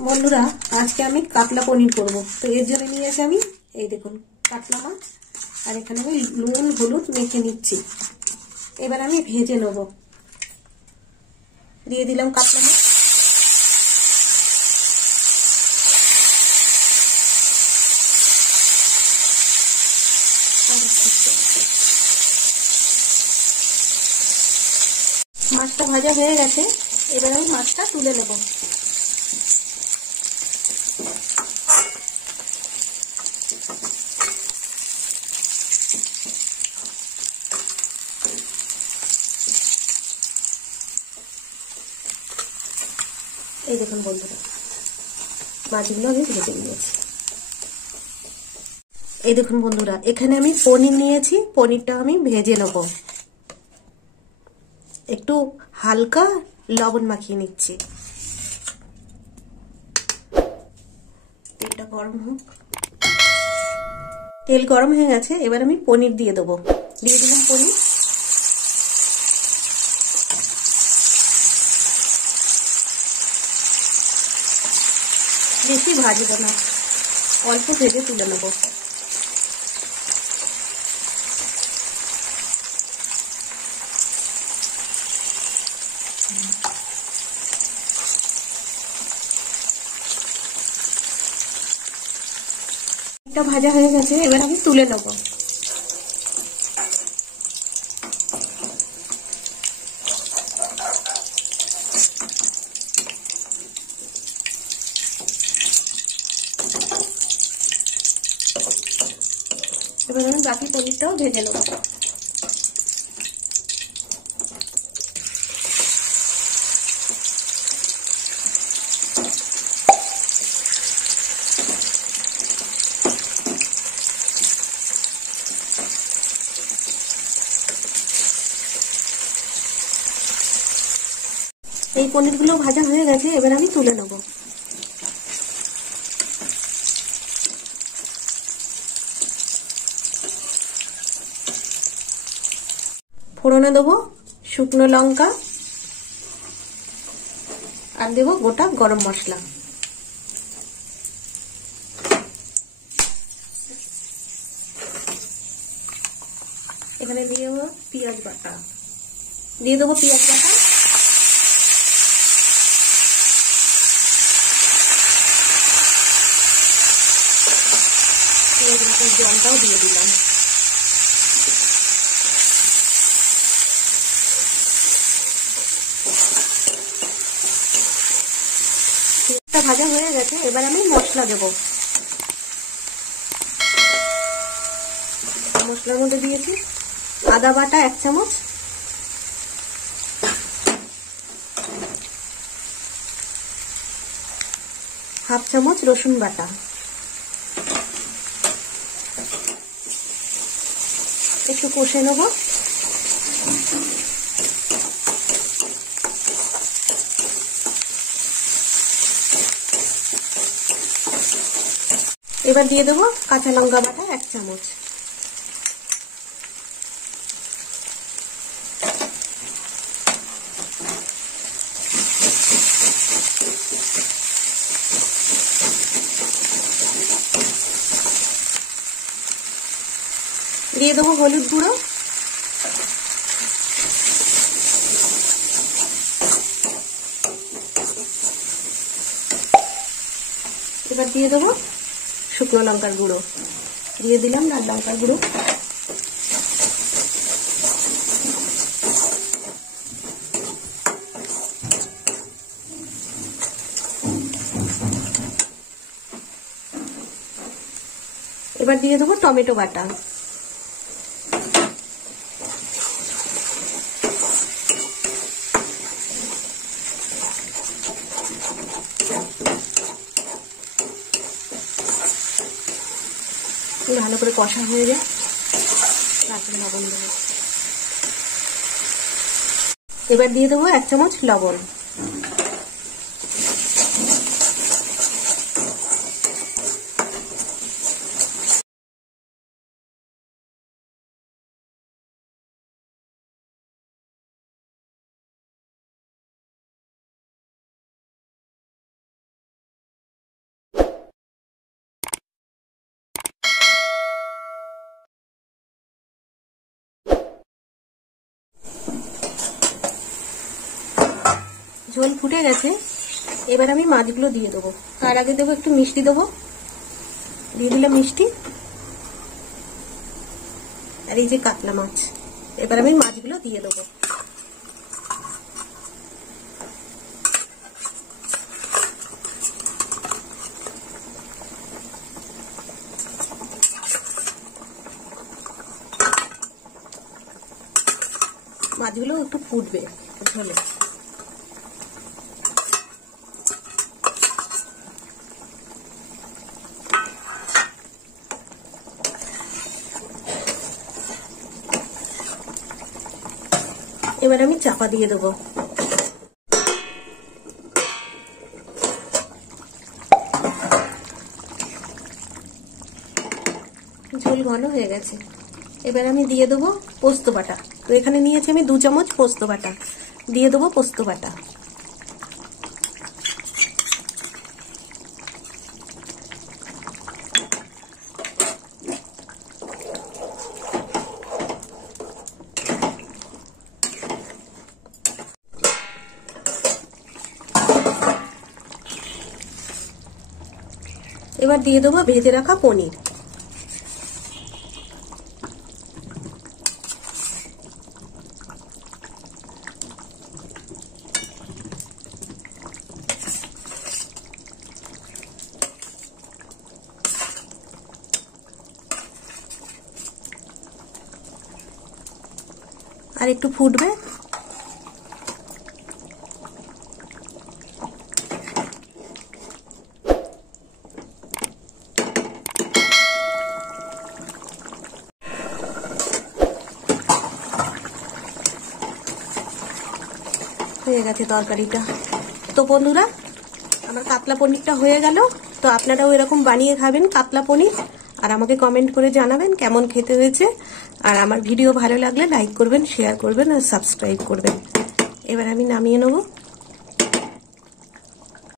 বন্ধুরা, আজকে আমি কাতলা পনির করব। তো এর জন্য নিয়েছি আমি এই দেখুন কাতলা মাছ, আর এখানে আমি নুন হলুদ মেখে নিচ্ছি। এবার আমি ভেজে নেব। দিয়ে দিলাম কাতলা মাছ, মাছটা ভাজা হয়ে গেছে। এবার আমি মাছটা তুলে নেব। এই দেখুন বন্ধুরা, মাছগুলো আমি ভেজে নিয়েছি। এই দেখুন বন্ধুরা, এখানে আমি পনির নিয়েছি। পনিরটা আমি ভেজে নেব। একটু হালকা লবণ মাখিয়ে নিচ্ছি। তেলটা গরম হোক। তেল গরম হয়ে গেছে। এবার আমি পনির দিয়ে দেবো। দিয়ে দিলাম পনির। বেশি ভাজবো না, অল্প ভেজে তুলে নেবো। এটা ভাজা হয়ে গেছে। এবার আমি তুলে নেবো। এবার আমি বাকি পনিরটাও ভেজে নেবো। এই পনিরগুলো ভাজা হয়ে গেছে। এবার আমি তুলে নেব। ফোড়নে দেবো শুকনো লঙ্কা, আর দেবো গোটা গরম মশলা। এখানে দিয়ে দেবো পেঁয়াজ বাটা। দিয়ে দেবো পেঁয়াজ বাটা। জলটাও দিয়ে দিলাম। ভাজা হয়ে গেছে। এবার আমি মশলা দেবো। মশলার মধ্যে দিয়েছি আদা বাটা 1 চামচ, হাফ চামচ রসুন বাটা, একটু কষে নেব। এবার দিয়ে দেবো কাঁচা লঙ্কা বাটা 1 চামচ। দিয়ে দেবো হলুদ গুঁড়ো, এবার দিয়ে দেবো শুকনো লঙ্কার গুঁড়ো। দিয়ে দিলাম লাল লঙ্কার গুঁড়ো। এবার দিয়ে দেবো টমেটো বাটা। ভালো করে কষা হয়ে যায়, তারপরে লবণ দেবো। এবার দিয়ে দেবো 1 চামচ লবণ। ঝোল ফুটে গেছে, এবার আমি মাছগুলো দিয়ে দেবো। তার আগে দেবো একটু মিষ্টি, দেবো, দিয়ে দিলাম মিষ্টি। আর এই যে কাতলা মাছ, এবার আমি মাছগুলো দিয়ে দেবো। মাছগুলো একটু ফুটবে ঝোলে। এবার আমি চাপা দিয়ে দেবো। ঝোল ঘন হয়ে গেছে, এবার আমি দিয়ে দেবো পোস্ত বাটা। তো এখানে নিয়েছি আমি 2 চামচ পোস্ত বাটা, দিয়ে দেবো পোস্ত বাটা। এবার দিয়ে দেবো ভেজে রাখা পনির। আর একটু ফুটবে। হয়ে গেছে তরকারিটা। তো বন্ধুরা, আমার কাতলা পনিরটা হয়ে গেল। তো আপনারাও এরকম বানিয়ে খাবেন কাতলা পনির, আর আমাকে কমেন্ট করে জানাবেন কেমন খেতে হয়েছে। আর আমার ভিডিও ভালো লাগলে লাইক করবেন, শেয়ার করবেন আর সাবস্ক্রাইব করবেন। এবার আমি নামিয়ে নেবো।